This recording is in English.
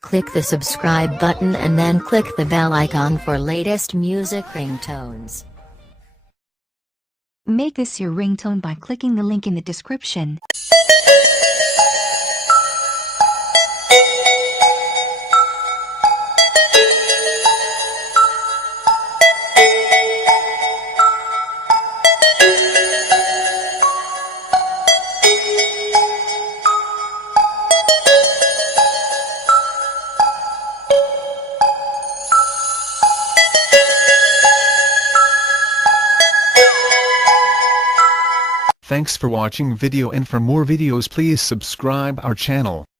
Click the subscribe button and then click the bell icon for latest music ringtones. Make this your ringtone by clicking the link in the description. Thanks for watching video, and for more videos please subscribe our channel.